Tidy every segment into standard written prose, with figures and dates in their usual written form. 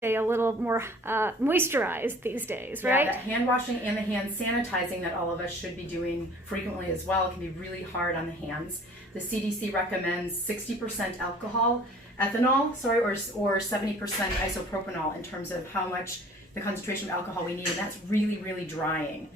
stay a little more moisturized these days, right? Yeah, that hand washing and the hand sanitizing that all of us should be doing frequently as well can be really hard on the hands. The CDC recommends 60% ethanol, or 70% isopropanol in terms of how much the concentration of alcohol we need, and that's really, really drying.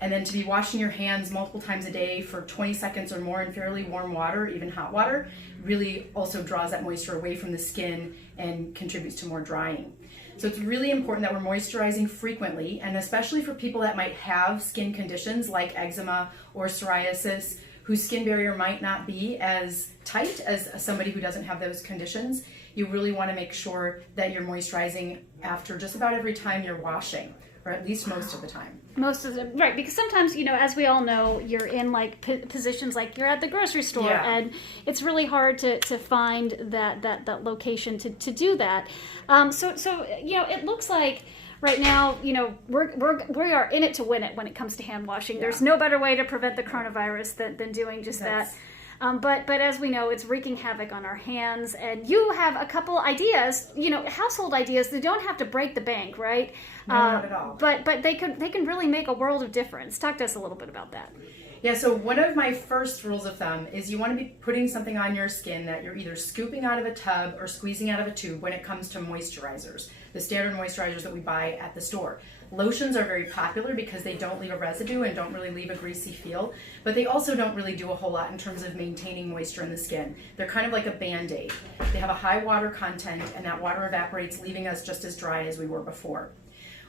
And then to be washing your hands multiple times a day for 20 seconds or more in fairly warm water, even hot water, really also draws that moisture away from the skin and contributes to more drying. So it's really important that we're moisturizing frequently, and especially for people that might have skin conditions like eczema or psoriasis, whose skin barrier might not be as tight as somebody who doesn't have those conditions. You really want to make sure that you're moisturizing after just about every time you're washing, or at least most of the time. Most of them, right? Because sometimes, as we all know, you're in like positions like you're at the grocery store, and it's really hard to find that location to do that. So it looks like right now, we are in it to win it when it comes to hand washing. There's no better way to prevent the coronavirus than doing just that. But as we know, it's wreaking havoc on our hands. And you have a couple ideas, household ideas that don't have to break the bank, right? No, not at all. But they can really make a world of difference. Talk to us a little bit about that. Yeah, so one of my first rules of thumb is you want to be putting something on your skin that you're either scooping out of a tub or squeezing out of a tube when it comes to moisturizers, the standard moisturizers that we buy at the store. Lotions are very popular because they don't leave a residue and don't really leave a greasy feel, but they also don't really do a whole lot in terms of maintaining moisture in the skin. They're kind of like a Band-Aid. They have a high water content, and that water evaporates, leaving us just as dry as we were before.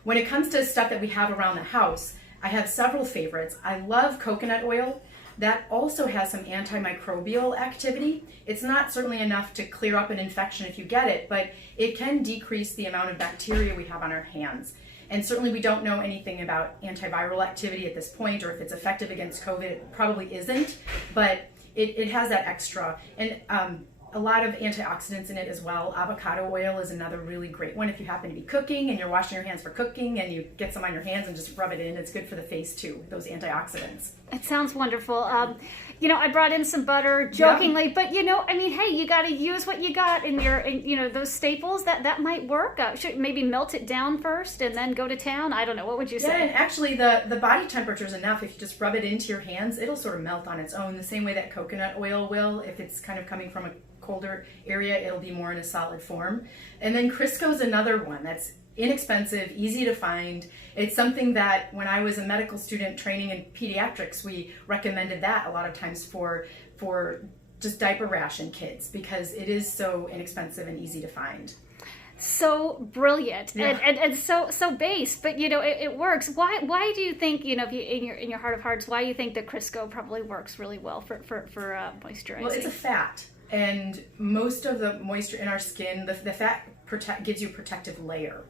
When it comes to stuff that we have around the house, I have several favorites. I love coconut oil. That also has some antimicrobial activity. It's not certainly enough to clear up an infection if you get it, but it can decrease the amount of bacteria we have on our hands. And certainly we don't know anything about antiviral activity at this point, or if it's effective against COVID. It probably isn't, but it has that extra. And a lot of antioxidants in it as well. Avocado oil is another really great one if you happen to be cooking and you're washing your hands for cooking and you get some on your hands and just rub it in. It's good for the face too, those antioxidants. It sounds wonderful. I brought in some butter jokingly, but hey, you got to use what you got in your, those staples that might work. Should maybe melt it down first and then go to town. I don't know. What would you say? Yeah, and actually the body temperature is enough. If you just rub it into your hands, it'll sort of melt on its own, the same way that coconut oil will. If it's kind of coming from a colder area, it'll be more in a solid form. And then Crisco is another one that's inexpensive, easy to find. It's something that when I was a medical student training in pediatrics, we recommended that a lot of times for just diaper rash in kids, because it is so inexpensive and easy to find. So brilliant, and so base, but it works. Why do you think, if you in your heart of hearts, why do you think that Crisco probably works really well for moisturizing? Well, it's a fat, and most of the moisture in our skin, the fat gives you a protective layer.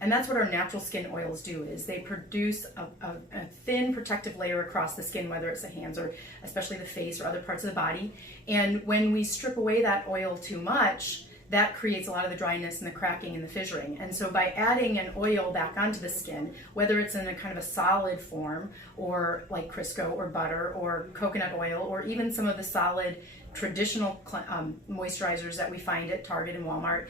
And that's what our natural skin oils do, is they produce a thin protective layer across the skin, whether it's the hands or especially the face or other parts of the body. And when we strip away that oil too much, that creates a lot of the dryness and the cracking and the fissuring. And so by adding an oil back onto the skin, whether it's in a kind of a solid form, or like Crisco or butter or coconut oil, or even some of the solid traditional moisturizers that we find at Target and Walmart,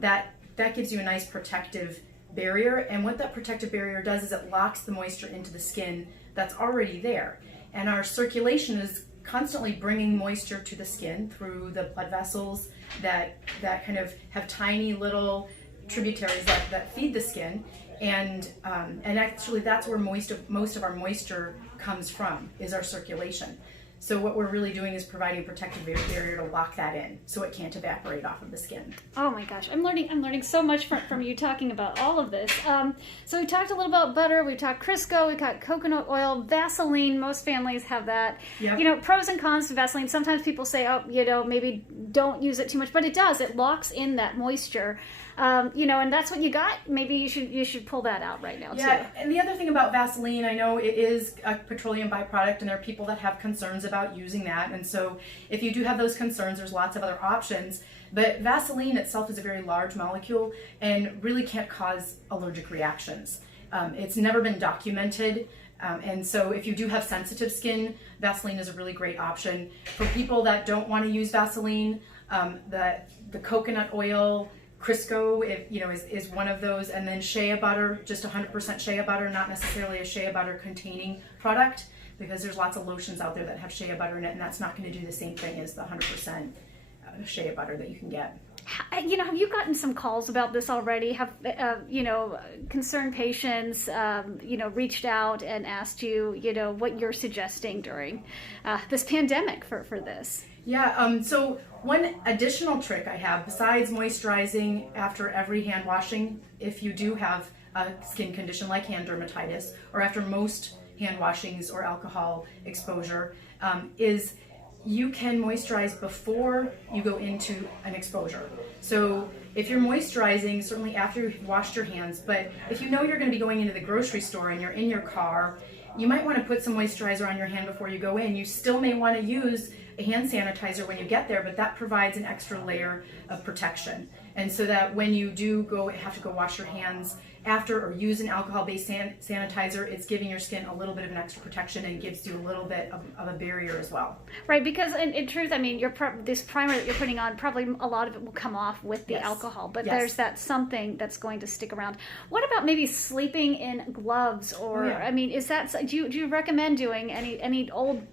that gives you a nice protective barrier. And what that protective barrier does is it locks the moisture into the skin that's already there. And our circulation is constantly bringing moisture to the skin through the blood vessels that kind of have tiny little tributaries that feed the skin. And actually that's where most of our moisture comes from, is our circulation. So what we're really doing is providing a protective barrier to lock that in, so it can't evaporate off of the skin. Oh my gosh, I'm learning so much from you talking about all of this. So we talked a little about butter, we talked Crisco, we got coconut oil, Vaseline. Most families have that. Yep. Pros and cons to Vaseline. Sometimes people say, maybe don't use it too much, but it does. It locks in that moisture. And that's what you got. Maybe you should pull that out right now too. Yeah, and the other thing about Vaseline, I know it is a petroleum byproduct, and there are people that have concerns about using that. And so if you do have those concerns, there's lots of other options. But Vaseline itself is a very large molecule and really can't cause allergic reactions. It's never been documented. And so if you do have sensitive skin, Vaseline is a really great option. For people that don't want to use Vaseline, the coconut oil Crisco, is one of those, and then shea butter, just 100% shea butter, not necessarily a shea butter containing product, because there's lots of lotions out there that have shea butter in it, and that's not going to do the same thing as the 100% shea butter that you can get. Have you gotten some calls about this already? Have concerned patients, reached out and asked you, what you're suggesting during this pandemic for this? Yeah. So one additional trick I have, besides moisturizing after every hand washing, if you do have a skin condition like hand dermatitis, or after most hand washings or alcohol exposure, is you can moisturize before you go into an exposure. So if you're moisturizing, certainly after you've washed your hands, but if you know you're going to be going into the grocery store and you're in your car, you might want to put some moisturizer on your hand before you go in. You still may want to use a hand sanitizer when you get there, but that provides an extra layer of protection. And so that when you do have to go wash your hands after or use an alcohol-based sanitizer, it's giving your skin a little bit of an extra protection and gives you a little bit of a barrier as well. Right, because in truth, I mean, this primer that you're putting on, probably a lot of it will come off with the alcohol, but there's that something that's going to stick around. What about maybe sleeping in gloves, or I mean, is that, do you recommend doing any old,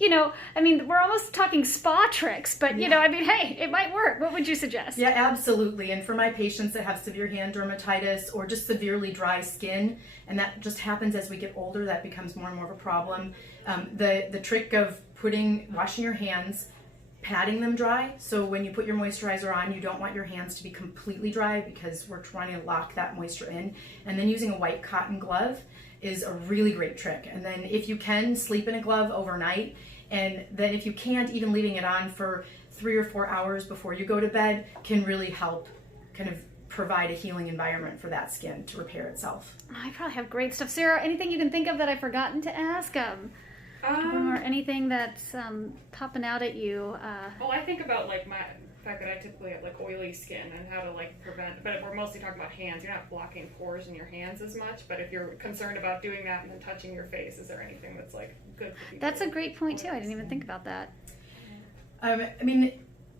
we're almost talking spa tricks, but hey, it might work. What would you suggest? Yeah, absolutely. And for my patients that have severe hand dermatitis or just severely dry skin, and that just happens as we get older, that becomes more and more of a problem. The trick of washing your hands, patting them dry. So when you put your moisturizer on, you don't want your hands to be completely dry because we're trying to lock that moisture in. And then using a white cotton glove is a really great trick. And then if you can, sleep in a glove overnight. And then if you can't, even leaving it on for 3 or 4 hours before you go to bed can really help kind of provide a healing environment for that skin to repair itself. I probably have great stuff. Sarah, anything you can think of that I've forgotten to ask? Or anything that's popping out at you? Well, I think about the fact that I typically have oily skin and how to prevent, but we're mostly talking about hands. You're not blocking pores in your hands as much, but if you're concerned about doing that and then touching your face, is there anything that's good for people? That's a great point too. I didn't even think about that.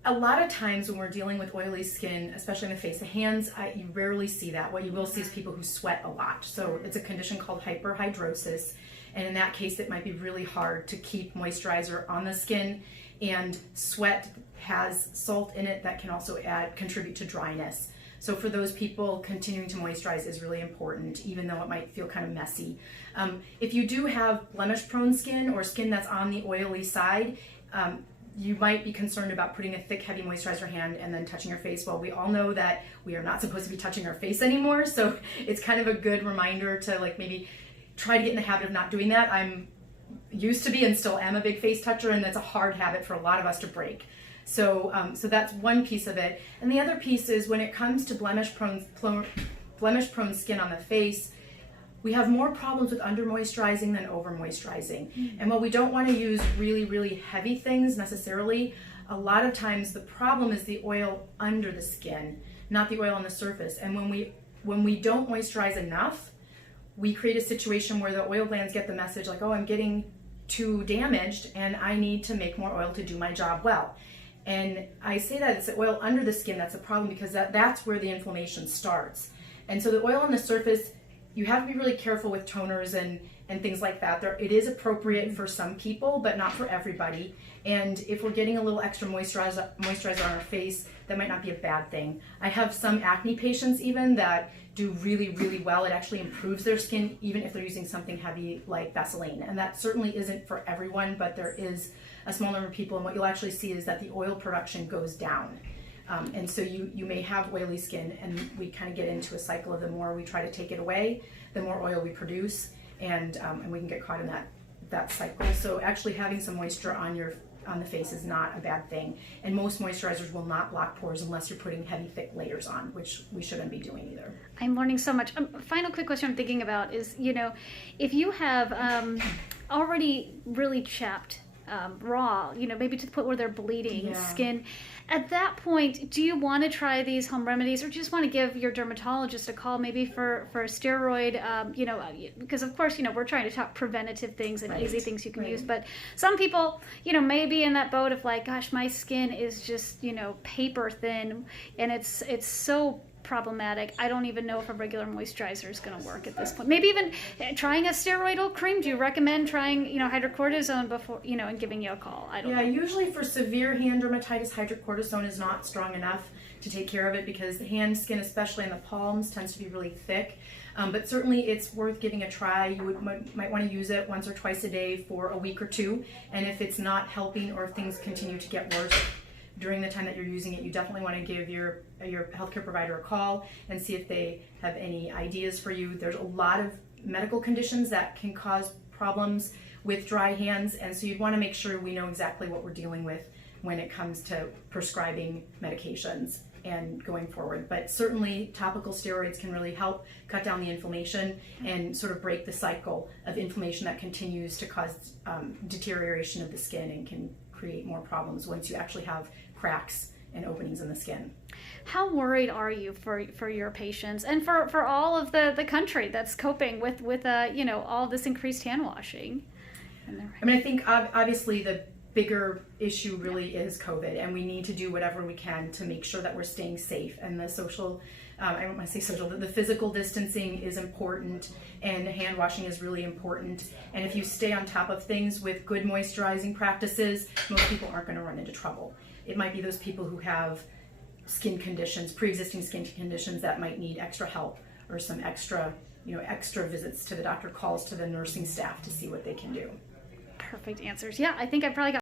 A lot of times when we're dealing with oily skin, especially in the face, the hands, you rarely see that. What you will see is people who sweat a lot. So it's a condition called hyperhidrosis. And in that case, it might be really hard to keep moisturizer on the skin, and sweat has salt in it that can also contribute to dryness. So for those people, continuing to moisturize is really important, even though it might feel kind of messy. If you do have blemish-prone skin or skin that's on the oily side, you might be concerned about putting a thick, heavy moisturizer hand and then touching your face. Well, we all know that we are not supposed to be touching our face anymore, so it's kind of a good reminder to maybe try to get in the habit of not doing that. I'm used to be and still am a big face toucher, and that's a hard habit for a lot of us to break. So that's one piece of it. And the other piece is when it comes to blemish-prone skin on the face, we have more problems with under-moisturizing than over-moisturizing. Mm-hmm. And while we don't want to use really, really heavy things necessarily, a lot of times the problem is the oil under the skin, not the oil on the surface. And when we don't moisturize enough, we create a situation where the oil glands get the message I'm getting too damaged and I need to make more oil to do my job well. And I say that it's the oil under the skin that's a problem, because that's where the inflammation starts. And so the oil on the surface, you have to be really careful with toners and things like that. It is appropriate for some people, but not for everybody. And if we're getting a little extra moisturizer on our face, that might not be a bad thing. I have some acne patients even that do really, really well. It actually improves their skin even if they're using something heavy like Vaseline. And that certainly isn't for everyone, but there is a small number of people. And what you'll actually see is that the oil production goes down. And so you may have oily skin, and we kind of get into a cycle of the more we try to take it away, the more oil we produce, and we can get caught in that cycle. So actually having some moisture on the face is not a bad thing. And most moisturizers will not block pores unless you're putting heavy, thick layers on, which we shouldn't be doing either. I'm learning so much. Final quick question I'm thinking about is, if you have already really chapped, raw, maybe to the point where they're bleeding skin, at that point, do you want to try these home remedies, or just want to give your dermatologist a call, maybe for a steroid? Because of course, we're trying to talk preventative things and easy things you can use. But some people, may be in that boat of like, gosh, my skin is just, paper thin, and it's so problematic. I don't even know if a regular moisturizer is going to work at this point. Maybe even trying a steroidal cream. Do you recommend trying, hydrocortisone before, and giving you a call? I don't know. Usually for severe hand dermatitis, hydrocortisone is not strong enough to take care of it because the hand skin, especially in the palms, tends to be really thick. But certainly it's worth giving a try. You might want to use it once or twice a day for a week or two. And if it's not helping or if things continue to get worse during the time that you're using it, you definitely want to give your healthcare provider a call and see if they have any ideas for you. There's a lot of medical conditions that can cause problems with dry hands, and so you'd want to make sure we know exactly what we're dealing with when it comes to prescribing medications and going forward. But certainly topical steroids can really help cut down the inflammation and sort of break the cycle of inflammation that continues to cause deterioration of the skin and can create more problems once you actually have cracks and openings in the skin. How worried are you for your patients and for all of the country that's coping with all this increased hand washing? I think obviously the bigger issue really is COVID, and we need to do whatever we can to make sure that we're staying safe. And the social, I don't want to say social, the physical distancing is important, and hand washing is really important. And if you stay on top of things with good moisturizing practices, most people aren't going to run into trouble. It might be those people who have skin conditions, pre-existing skin conditions that might need extra help or some extra visits to the doctor, calls to the nursing staff to see what they can do. Perfect answers. Yeah, I think I probably got